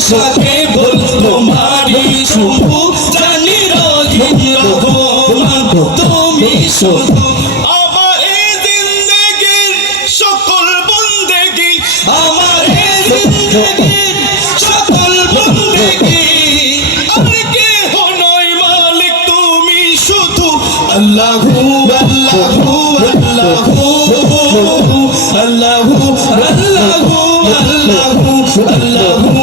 সাথে বল তোমারি শুধু জানি রহিম রহমান তুমি শুধু আমার এই জিন্দেগির সকল বন্দেগি আমার এই জিন্দেগির সকল বন্দেগি আর কেহ নয় মালিক তুমি শুধু আল্লাহু আল্লাহু আল্লাহু আল্লাহু আল্লাহু আল্লাহু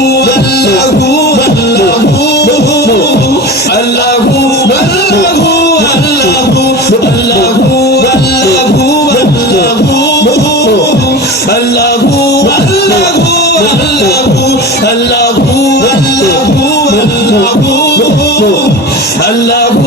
আল্লাহু